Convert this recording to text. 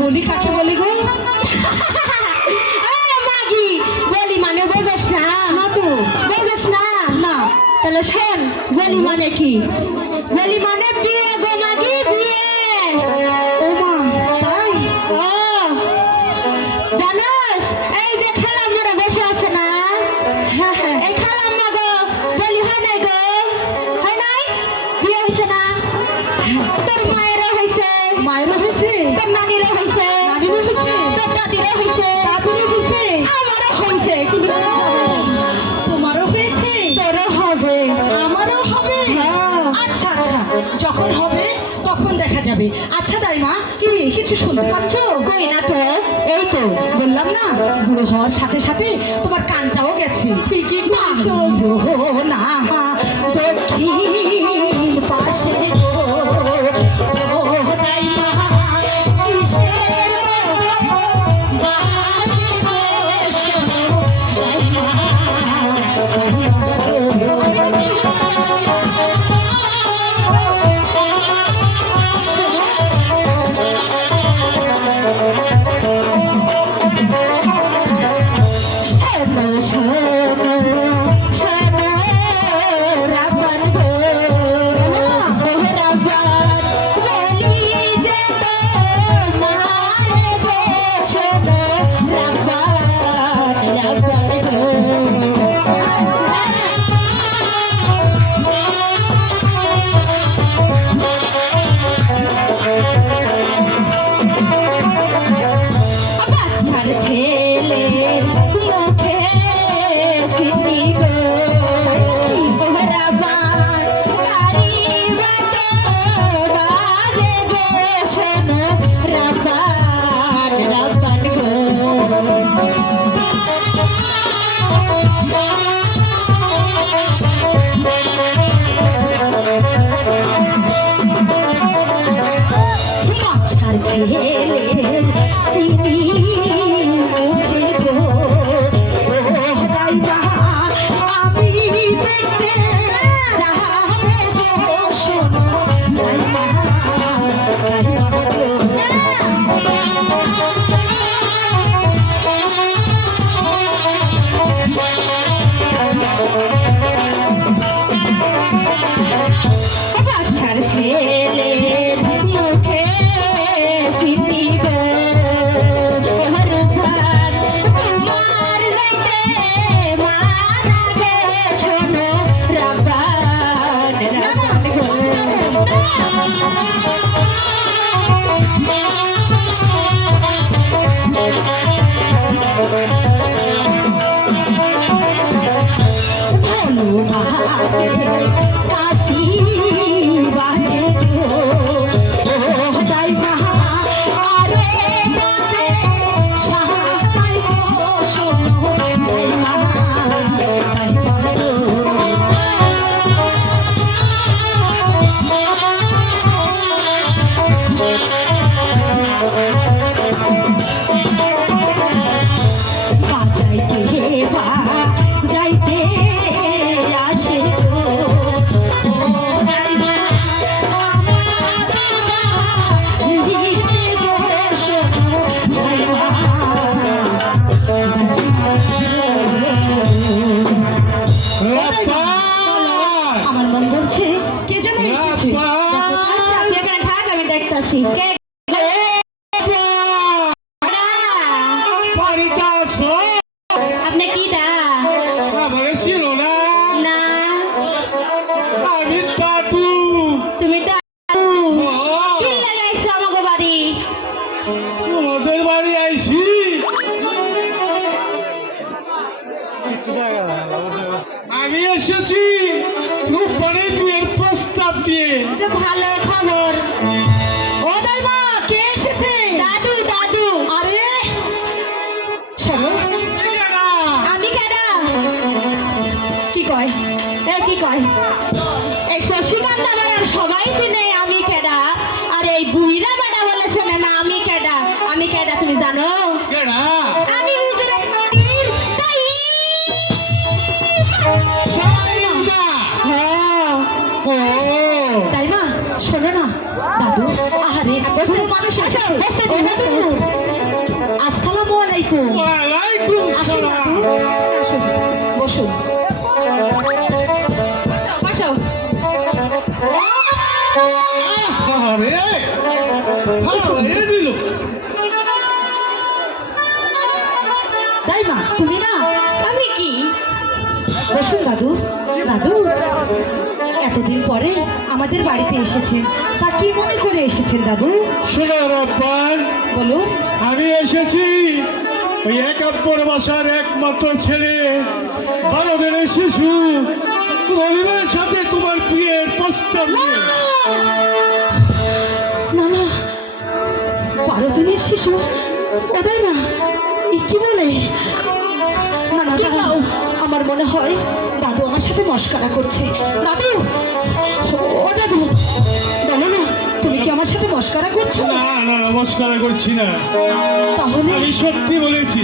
বলি কাকে বলি গো? মাগি বলি মানে বোঝস না? না তো বোঝস না? না। তাহলে শোন, বলি মানে কি? বলি মানে বিয়ে গো মাগি, বিয়ে। ও মা, তাই? ও জানোস, এই যে খালাম্মারা বসে আছে না, হ্যাঁ হ্যাঁ, এই খালাম্মা গো বলি হয় নাই গো? হয় নাই? বিয়ে হয়েছে না? তোর মায়েরও হয়েছে, মায়েরও হয়েছে, তোর নানিরও হয়েছে, নানিরও হয়েছে, তোর দাদিরও হয়েছে, দাদুরও হয়েছে, আমারও হয়েছে। কিন্তু তোমারও হয়েছে, তোরও হবে, আমারও হবে। হ্যাঁ। আচ্ছা আচ্ছা, যখন হবে তখন দেখা যাবে। আচ্ছা দাইমা, কি কিছু শুনতে পাচ্ছ? কই না তো, এই তো বললাম না, বুড়ো হওয়ার সাথে সাথে তোমার কানটাও গেছে। ঠিকই বলছো। বাইরো না দক্ষিণ পাশে গো, ও দাইমা কিসের বাজে গো, শোনো দাইমা, বাজে কাশি বাজে গো ও দাইমা আরে বাজে সাহাই গো শোনো দাইমা দাইমা গো বাজাইতে যাইতে আসে গো ও দাইমা আমার দাদা নিতে গো শোনো দাইমা আমার মন বলছে কে যেন এসেছে আচ্ছা আপনি এখানে থাক আমি দেখতাছি কে বাড়িতে আসো আপনি কি দা আমার ছিল না না আমি দাদু তুমি দাদু ও, কি লাগাইছো আমাকে বাড়ি তোমাদের বাড়ি আইছি আমি এসেছি রূপবাড়ি বিয়ের প্রস্তাব দিয়ে যে ভালো খবর ও দাইমা কে এসেছে দাদু দাদু আরে শোনো আমি কেডা কি কয় এ কি কয় এই শশীকান্তা বেড়ার সবাই চিনে আমি কেডা আর এই বুইরা বেড়া বলেছে না আমি কেডা তুমি জানো কেডা আমি হুজুরের নবীর দাই হ্যাঁ ও দাইমা শোনো না দাদু আহারে বুড়ো মানুষ এসেছে বসতে ও দিন, দাদু, আসসালামু আলাইকুম ওয়ালাইকুম আসুন দাদু সালাম আসুন বসুন বসো আরে আরে দিল দাইমা তুমি না আমি কি বসুন দাদু দাদু এতদিন পরে আমাদের বাড়িতে এসেছেন তা কি মনে করে এসেছেন দাদু শোনো রব্বান বলুন আমি এসেছি ওই একাত্তর বাসার একমাত্র ছেলে 12 দিনের শিশু রবিবার সাথে তোমার বিয়ের প্রস্তাব নিয়ে। না না 12 দিনের শিশু ওটাই না এ কি বলে না না দাঁড়াও আমার মনে হয় দাদু আমার সাথে মস্করা করছে দাদু ও দাদু বলো না তুমি কি আমার সাথে মস্করা করছো না না নমস্কার করছি না তাহলে আমি সত্যি বলেছি